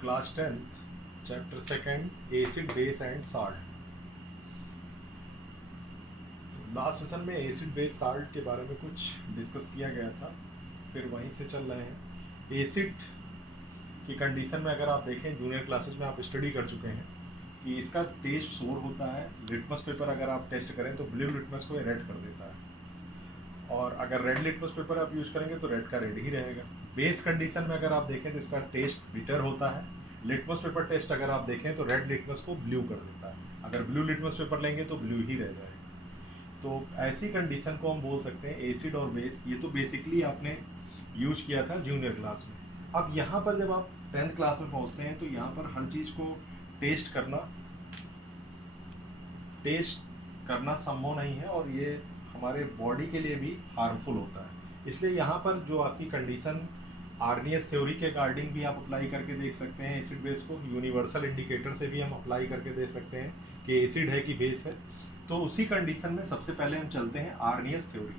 Class 10th chapter second acid base and salt. Last session में acid base salt के बारे में कुछ डिस्कस किया गया था, फिर वहीं से चल रहे हैं। एसिड की कंडीशन में अगर आप देखें, जूनियर क्लासेस में आप स्टडी कर चुके हैं कि इसका टेस्ट सोर होता है। लिटमस पेपर अगर आप टेस्ट करें तो ब्लू लिटमस को रेड कर देता है, और अगर रेड लिटमस पेपर आप यूज करेंगे तो रेड का रेड ही रहेगा। बेस कंडीशन में अगर आप देखें तो इसका टेस्ट बिटर होता है। लिटमस पेपर टेस्ट अगर आप देखें तो रेड लिटमस को ब्लू कर देता है, अगर ब्लू लिटमस पेपर लेंगे तो ब्लू ही रह जाएगा। तो ऐसी कंडीशन को हम बोल सकते हैं एसिड और बेस। ये तो बेसिकली आपने यूज किया था जूनियर क्लास में। अब यहाँ पर जब आप 10th क्लास में पहुँचते हैं तो यहाँ पर हर चीज़ को टेस्ट करना संभव नहीं है, और ये हमारे बॉडी के लिए भी हार्मफुल होता है। इसलिए यहाँ पर जो आपकी कंडीशन आर्नियस थ्योरी के अकॉर्डिंग भी आप अप्लाई करके देख सकते हैं एसिड बेस को। यूनिवर्सल इंडिकेटर से भी हम अप्लाई करके देख सकते हैं कि एसिड है कि बेस है। तो उसी कंडीशन में सबसे पहले हम चलते हैं आर्नियस थ्योरी।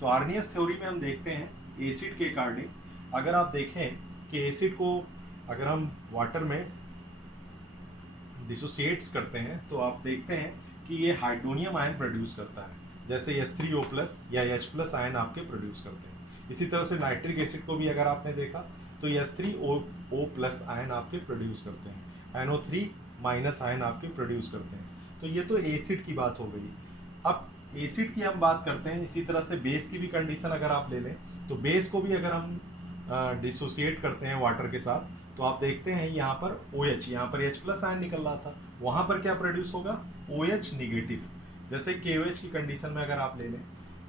तो आर्नियस थ्योरी में हम देखते हैं एसिड के अकॉर्डिंग, अगर आप देखें कि एसिड को अगर हम वाटर में डिसोसिएट्स करते हैं तो आप देखते हैं कि ये हाइड्रोनियम आयन प्रोड्यूस करता है, जैसे H3O+ या H+ आयन आपके प्रोड्यूस करते हैं। इसी तरह से नाइट्रिक एसिड को भी अगर आपने देखा तो H3O+ आयन आपके प्रोड्यूस करते हैं, NO3- आयन आपके प्रोड्यूस करते हैं। तो ये तो एसिड की बात हो गई। अब एसिड की हम बात करते हैं, इसी तरह से बेस की भी कंडीशन अगर आप ले लें तो बेस को भी अगर हम डिसोसिएट करते हैं वाटर के साथ तो आप देखते हैं यहाँ पर OH, यहाँ पर H+ आयन निकल रहा था, वहाँ पर क्या प्रोड्यूस होगा OH निगेटिव। जैसे KOH की कंडीशन में अगर आप ले लें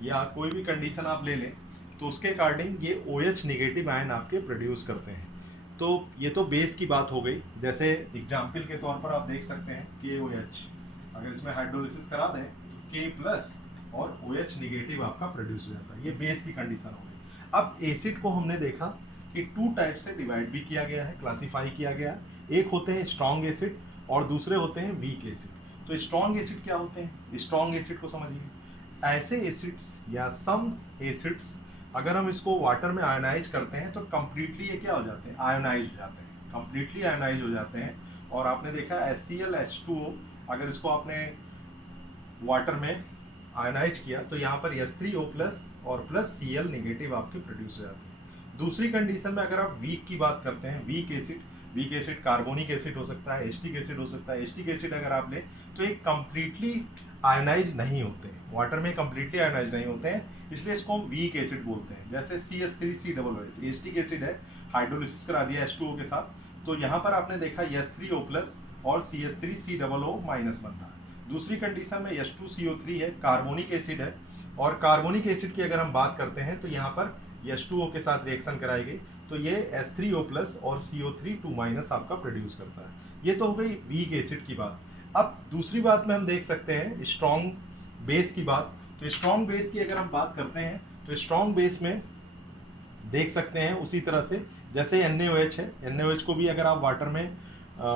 या कोई भी कंडीशन आप ले लें तो उसके अकॉर्डिंग ये OH निगेटिव आयन आपके प्रोड्यूस करते हैं। तो ये तो बेस की बात हो गई। जैसे एग्जाम्पल के तौर पर आप देख सकते हैं KOH, अगर इसमें हाइड्रोलिसिस करा दें K+ और OH निगेटिव आपका प्रोड्यूस हो जाता है। ये बेस की कंडीशन हो गई। अब एसिड को हमने देखा कि 2 टाइप से डिवाइड भी किया गया है, क्लासीफाई किया गया। एक होते हैं स्ट्रॉन्ग एसिड और दूसरे होते हैं वीक एसिड। तो स्ट्रॉन्ग एसिड क्या होते हैं? स्ट्रॉन्ग एसिड को समझिए, ऐसे एसिड्स या सम एसिड्स अगर हम इसको वाटर में आयोनाइज करते हैं तो कंप्लीटली ये क्या हो जाते हैं? आयोनाइज हो जाते हैं, कंप्लीटली आयोनाइज हो जाते हैं। और आपने देखा HCl H2O, अगर इसको आपने वाटर में आयोनाइज किया तो यहाँ पर H3O+ और +Cl नेगेटिव आपके प्रोड्यूस हो जाते हैं। दूसरी कंडीशन में अगर आप वीक की बात करते हैं, वीक एसिड कार्बोनिक एसिड हो सकता है, एस्टिक एसिड हो सकता है। एस्टिक एसिड अगर आप लें तो ये कंप्लीटली आयोनाइज नहीं होते हैं, वाटर में कंप्लीटली आयोनाइज नहीं होते हैं, इसलिए इसको हम वीक एसिड बोलते हैं। जैसे CH3COOH एस्टिक एसिड है, हाइड्रोलिसिस करा दिया H2O के साथ, तो यहाँ पर आपने देखा H3O+ और CH3COO- बन रहा है। दूसरी कंडीशन में H2CO3 है, कार्बोनिक एसिड है, और कार्बोनिक एसिड की अगर हम बात करते हैं तो यहाँ पर H2O के साथ रिएक्शन कराई गई तो ये H3O+ और CO3 आपका प्रोड्यूस करता है। ये तो हो गई वीक एसिड की बात। अब दूसरी बात में हम देख सकते हैं स्ट्रॉन्ग बेस की बात। तो स्ट्रॉन्ग बेस की अगर हम बात करते हैं तो स्ट्रॉन्ग बेस में देख सकते हैं उसी तरह से जैसे NaOH है, NaOH को भी अगर आप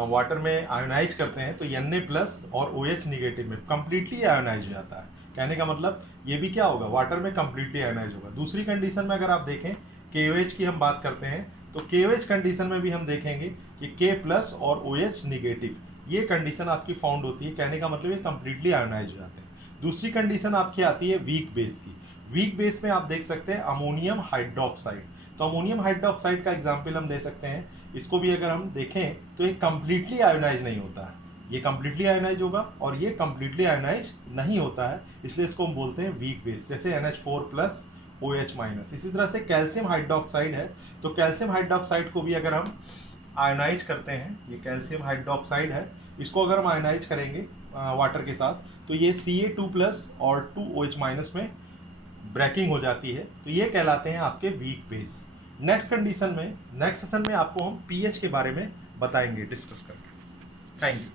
वाटर में आयोनाइज करते हैं तो Na+ और OH निगेटिव में कंप्लीटली आयोनाइज हो जाता है। कहने का मतलब ये भी क्या होगा? वाटर में कंप्लीटली आयोनाइज होगा। दूसरी कंडीशन में अगर आप देखें KOH की हम बात करते हैं तो KOH कंडीशन में भी हम देखेंगे कि K+ और OH निगेटिव, ये कंडीशन आपकी फाउंड होती है। कहने का मतलब ये कंप्लीटली आयोनाइज हो जाते हैं। दूसरी कंडीशन आपकी आती है वीक बेस की। वीक बेस में आप देख सकते हैं अमोनियम हाइड्रोक्साइड। तो अमोनियम हाइड्रोक्साइड का एग्जाम्पल हम ले सकते हैं। इसको भी अगर हम देखें तो ये कंप्लीटली आयोनाइज नहीं होता है, ये कंप्लीटली आयोनाइज होगा और ये कंप्लीटली आयोनाइज नहीं होता है, इसलिए इसको हम बोलते हैं वीक बेस, जैसे NH4+ OH-। इसी तरह से कैल्शियम हाइड्रोक्साइड है, तो कैल्शियम हाइड्रोक्साइड को भी अगर हम आयोनाइज करते हैं, ये कैल्शियम हाइड्रोक्साइड है, इसको अगर हम आयोनाइज करेंगे वाटर के साथ तो ये Ca2+ और 2OH- में ब्रेकिंग हो जाती है, तो ये कहलाते हैं आपके वीक बेस। नेक्स्ट सेशन में आपको हम pH के बारे में बताएंगे, डिस्कस करके। Thank you.